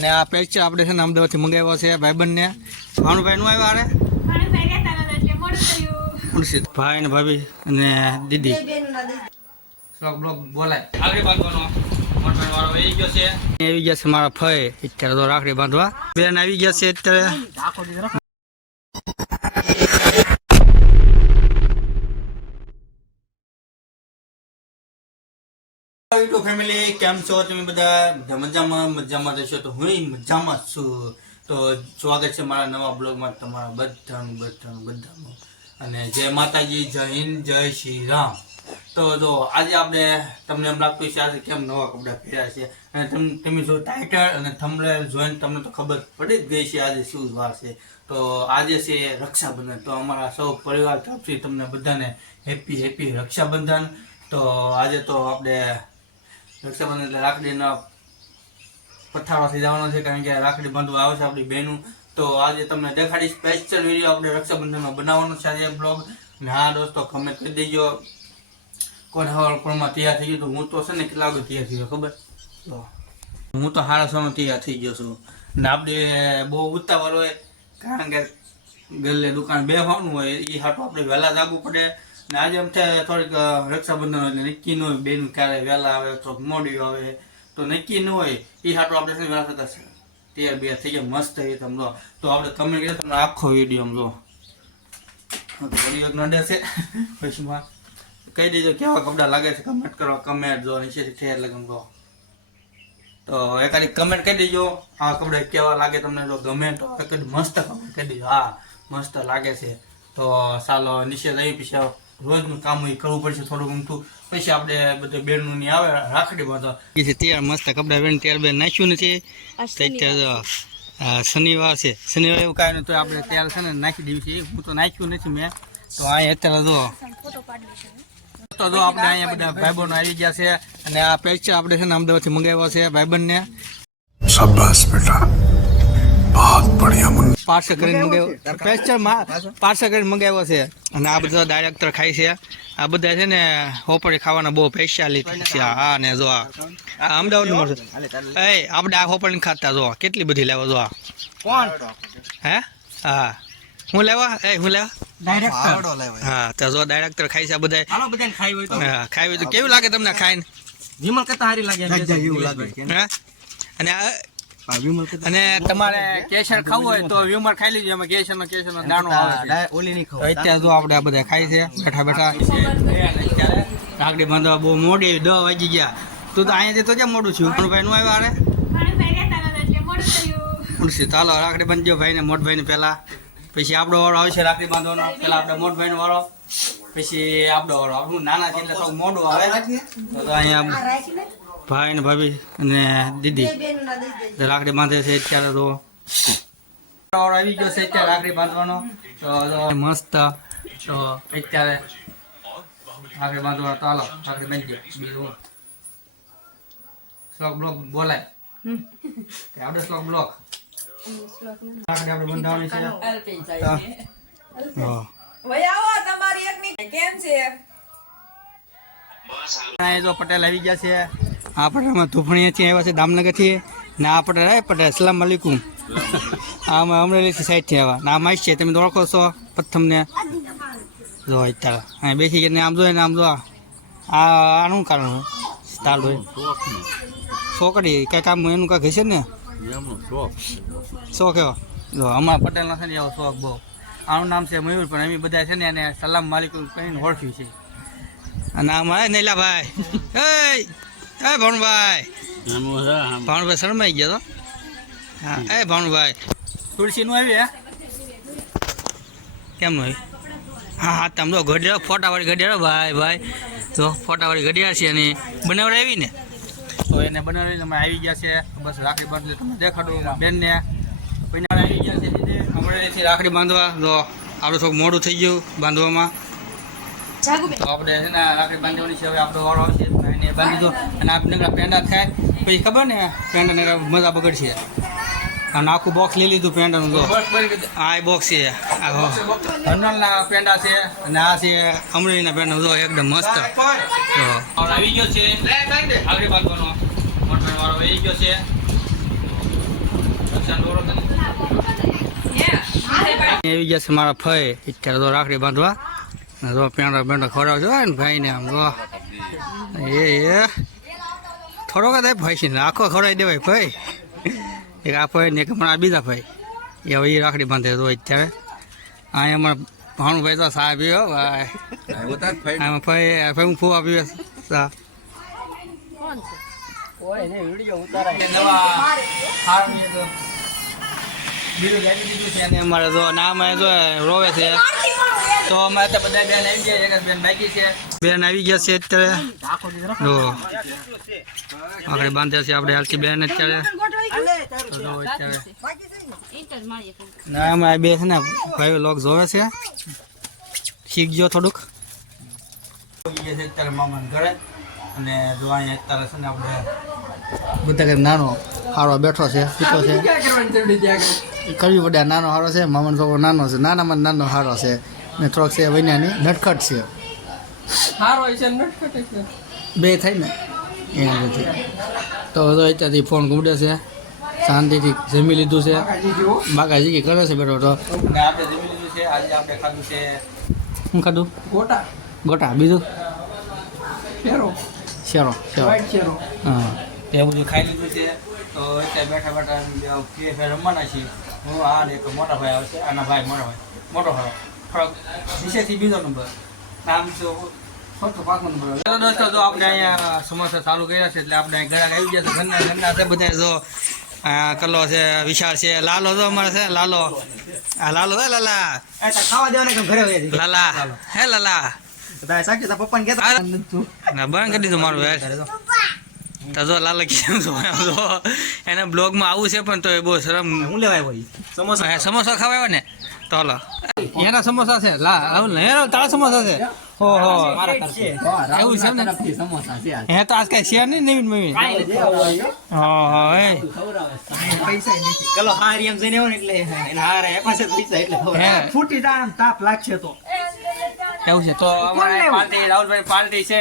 અને આ પેસ્ચર આપણે છે ને અમદાવાદથી મંગાવ્યો છે ભાઈબંધને. ભાણુભાઈ નું આવ્યા અરે મુર્શિદ ભાઈ ને ભાભી અને દીદી બ્લોગ બોલાય આગળ બાંધવાનો મોટરસાઇકલ વાળો આવી ગયો છે. આવી ગયા છે મારા ફઈ અત્યારે તો રાખડી બાંધવા. બેન આવી ગયા છે અત્યારે. યુટ્યુબ ફેમિલી કેમ છો તમે બધા? મજામાં રહેશો તો હું મજામાં જ છું. તો સ્વાગત છે મારા નવા બ્લોગમાં તમારા બધાનું. અને જય માતાજી, જય હિન્દ, જય શ્રી રામ. તો જો આજે આપણે તમને એમ લાગતું છે આજે કેમ નવા કપડાં પહેર્યા છે, અને તમે જો ટાઇટલ અને થંબનેલ જોઈને તમને તો ખબર પડી જ ગઈ છે આજે શું વાર છે. તો આજે છે રક્ષાબંધન. તો અમારા સૌ પરિવાર તરફથી તમને બધાને હેપી રક્ષાબંધન. તો આજે તો આપણે રક્ષાબંધન એટલે રાખડીના પથારવાથી જવાનો છે, કારણ કે રાખડી બાંધવા આવે છે આપણી બહેનું. તો આજે તમને દેખાડી સ્પેશિયલ વિડીયો આપણે રક્ષાબંધનમાં બનાવવાનો છે આજે બ્લોગ. અને હા દોસ્તો, કમેન્ટ કરી દેજો કોને હવારમાં તૈયાર થઈ ગયું. તો હું તો છે ને કેટલા વાગે તૈયાર થઈ ગયો ખબર? તો હું તો 6:30 તૈયાર થઈ ગયો છું. ને આપણે બહુ ઉતાવળ હોય, કારણ કે ગલ્લે દુકાન બેસવાનું હોય એ હાટું આપણે વહેલા જાગવું પડે. ને આજે એમ થાય થોડીક રક્ષાબંધન એટલે નક્કી ન હોય બેન ક્યારે વહેલા આવે થોડુંક મોડી આવે, તો નક્કી ન હોય એ હાટું આપણે વહેલા થતા તૈયાર બે થઈ ગયા મસ્ત એ સમજો. તો આપણે કમેન્ટ કરીએ તમને આખો વિડીયો સમજો વિડીયો નડે છે પછીમાં કહી દેજો કેવા કપડાં લાગે છે. કમેન્ટ કરો, કમેન્ટ જો નીચેથી ઠેર લગન કહો. તો એકાદી કમેન્ટ કરી દેજો આ કપડાં કેવા લાગે તમને. જો ગમે તો એક મસ્ત કમેન્ટ કરી દેજો હા મસ્ત લાગે છે. તો ચાલો નીચે રહી પછી રોજનું કામ એ કરવું પડશે થોડું ગમતું. પછી આપણે બધું બેનનું ની આવે રાખડી બાંધવા તૈયાર મસ્ત કપડાં બેન ત્યાર બેન નાખ્યું નથી. શનિવાર છે, શનિવાર એવું કાંઈ નહીં તો આપણે ત્યાર છે ને નાખી દેવું છે. હું તો નાખ્યું નથી મેં. તો અહીંયા અત્યારે જો આપણે અહીંયા બધા ભાઈબંધો આવી ગયા છે. અને આ પેસ્ચર આપણે છે ને અમદાવાદથી મંગાવ્યો છે ભાઈબંધને. શાબાશ બેટા, બહુત બઢિયા. પાર્સલ કરીને મંગાવ્યો પેસ્ચર પાર્સલ કરીને મંગાવ્યો છે. અને આ બધા ડાયરેક્ટર ખાય છે. આ બધા છે ને હોપડી ખાવાના બહુ સ્પેશિયાલિટી છે. હા ને જો આ અમદાવાદનું મળશે. એ આપણે આ હોપડી ખાતા જો કેટલી બધી લેવા જો આ કોણ હે હા હું લેવા ડાયરેક્ટર હા તો જો ડાયરેક્ટર ખાય છે આ બધા. હા ખાય તો કેવું લાગે તમને ખાઈને? વિમલ કરતા સારી લાગે એવું લાગે. અને તમારે કેસર ખાવું હોય તો વિમર ખાઈ લીધું. એમાં કેસરનો દાણો આવે છે. અત્યારે જો આપણે આ બધા ખાય છે બેઠા રાખડી બાંધવા બહુ મોડી 10 વાગી ગયા. તું તો અહીંયાથી તો કેમ મોડું છું? ભાઈ નું આવ્યા અરે મુર્શિદ ચાલો રાખડી બાંધજો ભાઈને મોટભાઈને પહેલા, પછી આપણો વાળો આવશે રાખડી બાંધવાનો. પેલા આપણે મોટભાઈનો વાળો, પછી આપણો વાળો. આપણું નાના છે એટલે થોડું મોડું આવે. તો અહીંયા ભાઈ ને ભાભી અને દીદી રાખડી બાંધે છે. અત્યારે તો આવી ગયો છે અત્યારે રાખડી બાંધવાનો. તો મસ્ત તો અત્યારે રાખડી બાંધવાનો. તો હાલો રાખડી બાંધી બીજું શ્લોક બ્લોક બોલાય આપણે શ્લોક બ્લોક રાખડી આપણે બંધાવવાની છે. જો પટેલ આવી ગયા છે. આ પટેલમાં ધૂફણીયાથી આવ્યા છે દામનગરથી. ને આ પટેલ અસલામ વાલેકુમ આમાં અમરેલીથી સાઈડથી આવ્યા. ને આ માઇસ છે તમે ઓળખો છો પ્રથમને જો અત્યારે અહીં બેસી ગયા. આમ જોઈએ ને આમ જો આનું કારણ સ્ટાર્ટ હોય છોકરી કંઈક આમ એનું કાંઈક હશે ને શોખ એવો. જો અમારા પટેલનો છે ને એવો શોખ બહુ. આનું નામ છે મયુર, પણ અમે બધા છે ને એને સલામ માલિકુમ કહીને ઓળખ્યું છે. અને આમાં નૈલાભાઈ એ ભાણુભાઈ શરમાઈ ગયા તો હા એ ભાણુભાઈ તુલસીનું આવી હે કેમનું આવી? હા તમે તો ઘડિયાળ ફોટાવાળી ઘડિયાળ ભાઈ તો ફોટાવાળી ઘડિયાળ છે અને બનાવડી આવી ને તો એને બનાવીને અમે આવી ગયા છે. બસ રાખડી બાંધલી તમે દેખાડું બેનને આવી ગયા છે અમરેલીથી રાખડી બાંધવા. તો આપણે થોડું મોડું થઈ ગયું બાંધવામાં. તો આપણે છે ને રાખડી બાંધવાની છે. હવે આપણો વાળો આવશે એને બાંધી દો. અને આપણે પેંડા થાય પછી ખબર ને પેંડાને મજા બગડશે. અને આખું બોક્સ લઈ લીધું પેંડાનું. જો આ બોક્સ છે હરનલના પેંડા છે. અને આ છે અમરેલીના પેંડા. જો એકદમ મસ્ત. તો આવી ગયો છે રાખડી બાંધવાનો મોટરસાઇકલ વાળો આવી ગયો છે. આવી ગયા છે મારા ફઈ અત્યારે તો રાખડી બાંધવા જો પેંડો ખવડાવજો ને ભાઈને આમ જો એ થોડોક જ ભાઈ છે ને આખો ખવડાવી દેવાય ભાઈ એક આ ભાઈ ને એક હમણાં બીજા ભાઈ એ હવે એ રાખડી બાંધે તો અત્યારે અહીંયા અમારા ભાણુભાઈ તો સા પીવો ભાઈ આમાં ભાઈ હું ફૂવા પીવે સા અમારે જો નામ જો રોવે છે તો અમારે તો બધા બેન આવી ગયા એક બેન બાકી છે બેન આવી ગયા છે અત્યારે જો આગળ બાંધે છે આપણે હાલથી બેન અત્યારે ના અમારે બે છે ને ભાઈ લોક જોવે છે શીખજો થોડુંક અત્યારે મામા ઘરે અને જો અહીંયા અત્યારે છે ને આપણે બધા નાનો હારો બેઠો છે પીતો છે કરવી પડે નાનો હારો છે મામાનો છોકરો નાનો છે નાનામાં નાનો હારો છે ને થોડોક છે વૈનાની નટખટ છે બે થાય ને એમ બધું તો અત્યારથી ફોન ઘૂમડે છે શાંતિથી જમી લીધું છે બાકાજી કરે છે બેઠો તો આપણે જમી લીધું છે આજે આપણે ખાધું છે શું ખાધું ગોટા બીજું શેરો હા તે બધું ખાઈ લીધું છે તો અત્યારે બેઠા ફ્રી ફાયર રમવાના છીએ હું આ એક મોટા ભાઈ આવશે આના ભાઈ મોટો ભાઈ થોડોક વિશેષથી બીજો નંબર નામ છે ચોથો પાંચમો નંબર. ચાલો દોસ્તો જો આપણે અહીંયા સમોસા ચાલુ કર્યા છે એટલે આપણે ઘણા આવી ગયા છે ઘરના છે બધા જો કલો છે વિશાળ છે લાલો જો અમારે છે લાલો આ લાલો હે લાલા ખાવા દેવાને કેમ ઘરે હોય લાલા હે લાલા પપ્પાને કેતા બંધ કરી દીધું મારું તો જો લાલ કેમ જો એને બ્લોગમાં આવું છે પણ તો એ બહુ શરમ હું લેવાય હોય સમોસા ખાવા ને તો હલો એના સમોસા છે તારા સમોસા છે ઓહો એવું છે ને હે તો આજ કઈ શેર નહીં નવીન મમ્મી ફૂટી તાપ લાગશે તો એવું છે તો અમારે પાર્ટી રાહુલભાઈ પાર્ટી છે